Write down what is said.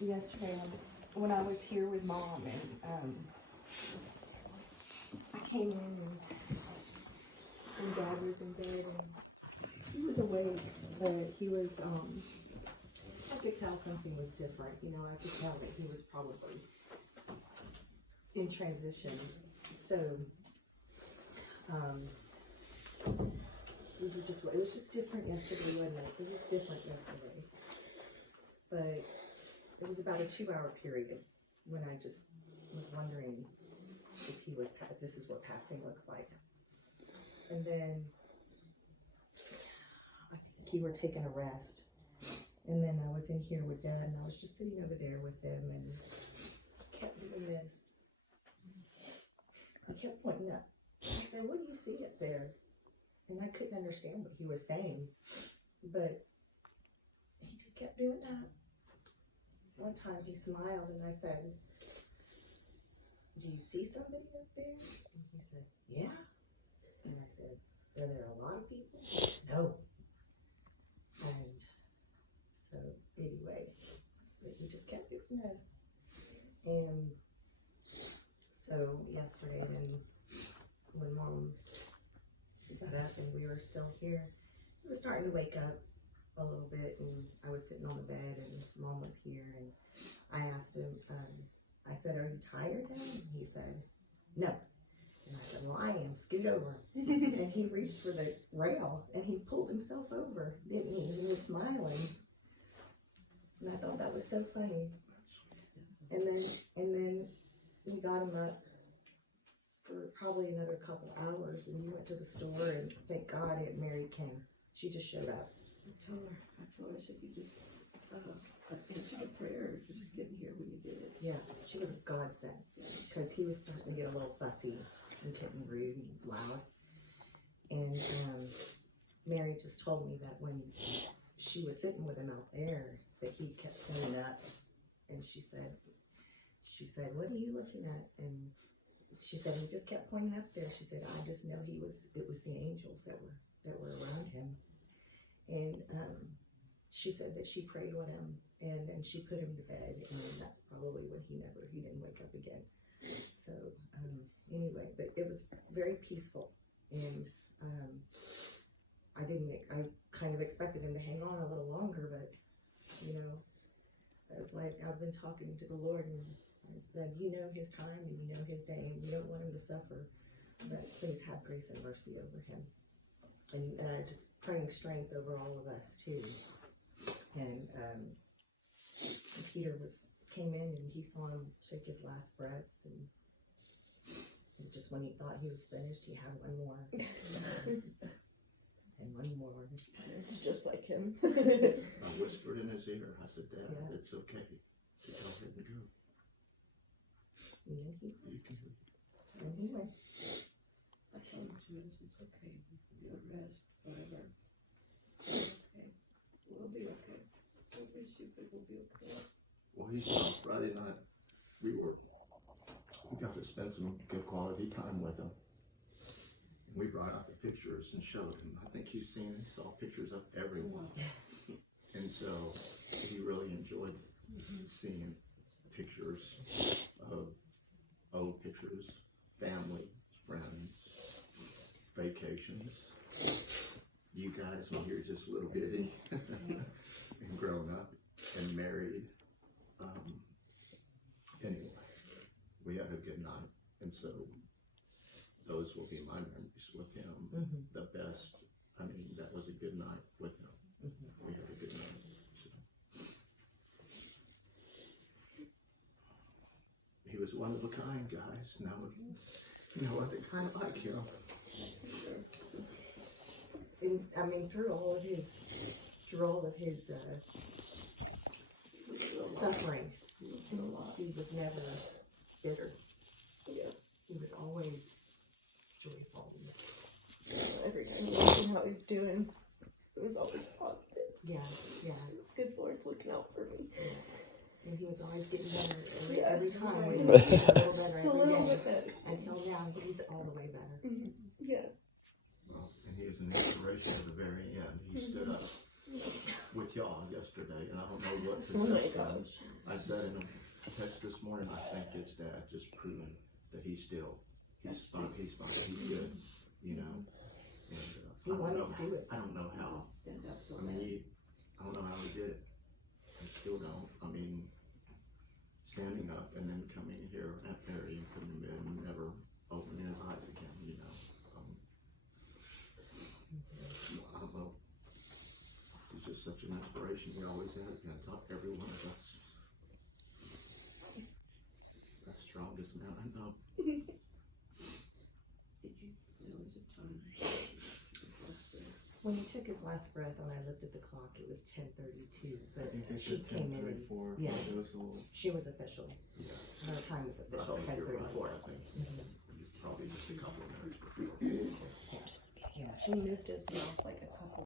yesterday when I was here with Mom, and I came in and Dad was in bed and he was awake, but he was I could tell something was different. You know, I could tell that he was probably in transition. So it was just different yesterday, wasn't it? It was different yesterday. But it was about a 2-hour period when I just was wondering if this is what passing looks like. And then I think he were taking a rest. And then I was in here with Dad, and I was just sitting over there with him, and he kept doing this. He kept pointing up. I said, "What do you see up there?" And I couldn't understand what he was saying, but he just kept doing that. One time he smiled, and I said, "Do you see somebody up there?" And he said, "Yeah." And I said, "Are there a lot of people?" "No." And so anyway, but he just kept doing this. And so yesterday, then when Mom got up and we were still here, he was starting to wake up a little bit, and I was sitting on the bed and Mom was here, and I asked him, I said, "Are you tired now?" And he said, "No." And I said, "Well, I am. Scoot over." And he reached for the rail and he pulled himself over, didn't he? He was smiling. And I thought that was so funny. And then we got him up for probably another couple hours, and we went to the store, and thank God Aunt Mary came. She just showed up. I told her, I said, "You just answered a prayer, just getting here when you did it." Yeah, she was a godsend, because he was starting to get a little fussy and getting rude and loud. And Mary just told me that when she was sitting with him out there, that he kept pointing up, and she said, "What are you looking at?" And she said, "He just kept pointing up there." She said, "I just know it was the angels that were around him." And she said that she prayed with him, and then she put him to bed, and that's probably when he didn't wake up again. So anyway, but it was very peaceful, and I kind of expected him to hang on a little longer, but you know, I was like, I've been talking to the Lord, and I said, "You know his time and you know his day, and we don't want him to suffer, but please have grace and mercy over him." And just praying strength over all of us too. And Peter came in, and he saw him shake his last breaths, and just when he thought he was finished, he had one more. And one more. It's just like him. I whispered in his ear. I said, "Dad, Yeah. it's okay to tell him to go. And then You can leave." and he went. I told him, "Jesus, it's okay. You'll rest, whatever. Okay. We'll be okay. We'll be stupid. We'll be okay." Well, he saw Friday night. We got to spend some good quality time with him. And we brought out the pictures and showed him. I think he saw pictures of everyone. And so he really enjoyed seeing pictures of old pictures, family, friends, vacations. You guys, when you're just a little bitty and grown up and married. Anyway, we had a good night, and so those will be my memories with him. Mm-hmm. The best. I mean, that was a good night with him. Mm-hmm. We had a good night. So. He was one of a kind, guys. No other kind like him. And I mean, through all of his suffering, he was never bitter. Yeah. He was always joyful. Every time you asked him how he's doing, it was always positive. Yeah. Good Lord's looking out for me. And he was always getting better Yeah. every time. Right. We were getting a little better Just a every little day. bit better. Until now, he's all the way better. Yeah. Well, and he was an inspiration at the very end. He stood up with y'all yesterday, and I don't know what to Oh my text him. gosh. I said in a text this morning, I think it's dad just proving that he's fine, he's good, you know. And He wanted to do it. I don't know how. Stand up so I mean, I don't know how he did it. I still don't. I mean, standing up and then coming here at Mary and putting him in and never opening his eyes again, you know. I don't know. He's just such an inspiration. He always has been. Taught every one of us. The strongest man I know. Did you, there was a time. When he took his last breath and I looked at the clock, it was 10:32, I but think they she said came in and, 10:34. yeah. It was a little. she was official. Yeah. Her time was official, I think you're right. 10:34. I think Mhm. he's probably just a couple of minutes before. Yeah. She moved his mouth like a couple